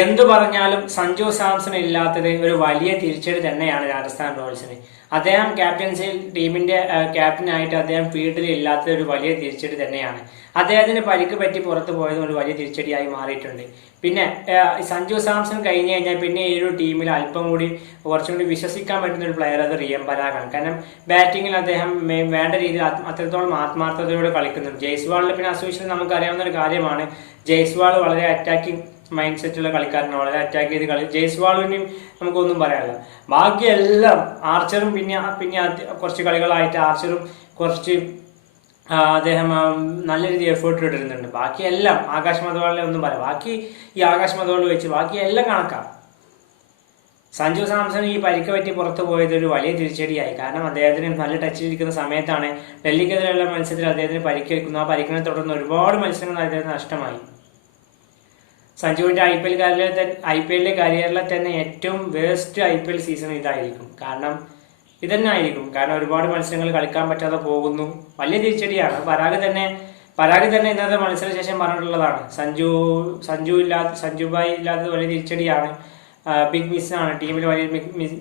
എന്തു പറഞ്ഞാലും സഞ്ജു സാംസൺ ഇല്ലാത്തത് ഒരു വലിയ തിരിച്ചടി തന്നെയാണ് രാജസ്ഥാൻ റോയൽസിന്. അദ്ദേഹം ക്യാപ്റ്റൻസി ടീമിന്റെ ക്യാപ്റ്റനായിട്ട് അദ്ദേഹം ഫീൽഡിൽ ഇല്ലാത്തത് ഒരു വലിയ തിരിച്ചടി തന്നെയാണ്. അദ്ദേഹത്തിന് പരിക്ക് പറ്റി പുറത്തു പോയതും ഒരു വലിയ തിരിച്ചടിയായി മാറിയിട്ടുണ്ട്. പിന്നെ സഞ്ജു സാംസൺ കഴിഞ്ഞു കഴിഞ്ഞാൽ പിന്നെ ഈ ഒരു ടീമിൽ അല്പം കൂടി കുറച്ചും കൂടി വിശ്വസിക്കാൻ പറ്റുന്ന ഒരു പ്ലെയർ അത് റിയം പരാഗാണ്. കാരണം ബാറ്റിങ്ങിൽ അദ്ദേഹം വേണ്ട രീതിയിൽ അത്രത്തോളം ആത്മാർത്ഥതയോടെ കളിക്കുന്നുണ്ട്. ജയ്സ്വാളിന് പിന്നെ അസോസിയേഷൻ നമുക്ക് അറിയാവുന്ന ഒരു കാര്യമാണ്. ജയ്സ്വാൾ വളരെ അറ്റാക്കിംഗ് മൈൻഡ് സെറ്റുള്ള കളിക്കാരനാണ്. വളരെ അറ്റാക്ക് ചെയ്ത് കളി ജയ്സ്വാളിനെയും നമുക്കൊന്നും പറയാനില്ല. ബാക്കിയെല്ലാം ആർച്ചറും പിന്നെ പിന്നെ കുറച്ച് കളികളായിട്ട് ആർച്ചറും കുറച്ച് അദ്ദേഹം നല്ല രീതിയിൽ എഫേർട്ട് ഇട്ടിരുന്നുണ്ട് ബാക്കിയെല്ലാം ആകാശ് മതവാളിനെ ഒന്നും പറയാം ബാക്കി ഈ ആകാശ് മതവാൾ വെച്ച് ബാക്കിയെല്ലാം കണക്കാം. സഞ്ജു സാംസൺ ഈ പരിക്ക് പറ്റി പുറത്തു പോയത് ഒരു വലിയ തിരിച്ചടിയായി. കാരണം അദ്ദേഹത്തിന് നല്ല ടച്ചിലിരിക്കുന്ന സമയത്താണ് ഡൽഹിക്കെതിരെയുള്ള മത്സരത്തിൽ അദ്ദേഹത്തിന് പരിക്കേൽക്കുന്നു. ആ പരിക്കിനെ തുടർന്ന് ഒരുപാട് മത്സരങ്ങൾ അദ്ദേഹത്തിന് നഷ്ടമായി. സഞ്ജുവിന്റെ ഐ പി എൽ കരിയറിലെ ഐ പി എല്ലിലെ കരിയറിലെ തന്നെ ഏറ്റവും waste I P L season ഇതായിരിക്കും. കാരണം ഇതന്നെ ആയിരിക്കും കാരണം ഒരുപാട് മത്സരങ്ങൾ കളിക്കാൻ പറ്റാതെ പോകുന്നു. വലിയ തിരിച്ചടിയാണ്. പരാഗ് തന്നെ പരാഗ് തന്നെ ഇന്നത്തെ മത്സരശേഷം പറഞ്ഞിട്ടുള്ളതാണ്. സഞ്ജു സഞ്ജു ഇല്ലാത്ത സഞ്ജു ഭായ് ഇല്ലാത്തത് വലിയ തിരിച്ചടിയാണ്. ബിഗ് മിസ്സാണ് ടീമിൽ വലിയ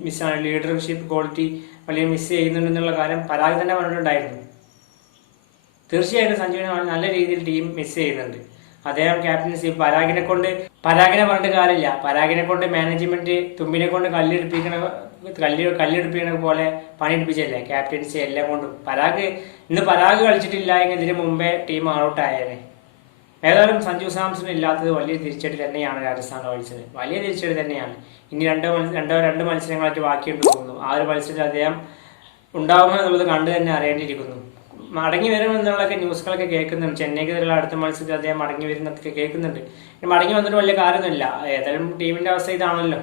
മിസ്സാണ് ലീഡർഷിപ്പ് ക്വാളിറ്റി വലിയ മിസ് ചെയ്യുന്നുണ്ടെന്നുള്ള കാര്യം പരാഗ് തന്നെ പറഞ്ഞിട്ടുണ്ടായിരുന്നു. തീർച്ചയായിട്ടും സഞ്ജുവിനെ നല്ല രീതിയിൽ ടീം മിസ് ചെയ്യുന്നുണ്ട്. അദ്ദേഹം ക്യാപ്റ്റൻസി പരാഗിനെ കൊണ്ട് പരാഗിനെ പറഞ്ഞിട്ട് കാര്യമില്ല. പരാഗിനെ കൊണ്ട് മാനേജ്മെന്റ് തുമ്പിനെ കൊണ്ട് കല്ലെടുപ്പിക്കണ കല്ല് കല്ലെടുപ്പിക്കണ പോലെ പണിയെടുപ്പിച്ചല്ലേ ക്യാപ്റ്റൻസി എല്ലാം കൊണ്ടും. പരാഗ് ഇന്ന് പരാഗ് കളിച്ചിട്ടില്ല എങ്കിൽ ഇതിന് മുമ്പേ ടീം ഔട്ട് ആയേനെ ഏതായാലും സഞ്ജു സാംസൺ ഇല്ലാത്തത് വലിയ തിരിച്ചടി തന്നെയാണ് രാജസ്ഥാൻ റോയൽസിന്. വലിയ തിരിച്ചടി തന്നെയാണ്. ഇനി രണ്ടോ രണ്ടോ രണ്ട് മത്സരങ്ങളായിട്ട് ബാക്കിയുണ്ട് തോന്നുന്നു. ആ ഒരു മത്സരത്തിൽ അദ്ദേഹം ഉണ്ടാകുമോ എന്നുള്ളത് കണ്ടു തന്നെ അറിയേണ്ടിയിരിക്കുന്നു. മടങ്ങി വരുമെന്നുള്ളൊക്കെ ന്യൂസുകളൊക്കെ കേൾക്കുന്നുണ്ട്. ചെന്നൈക്കെതിരെയുള്ള അടുത്ത മത്സരത്തിൽ അദ്ദേഹം മടങ്ങി വരുന്നതൊക്കെ കേൾക്കുന്നുണ്ട്. മടങ്ങി വന്നിട്ട് വലിയ കാര്യമൊന്നുമില്ല. ഏതായാലും ടീമിന്റെ അവസ്ഥ ഇതാണല്ലോ.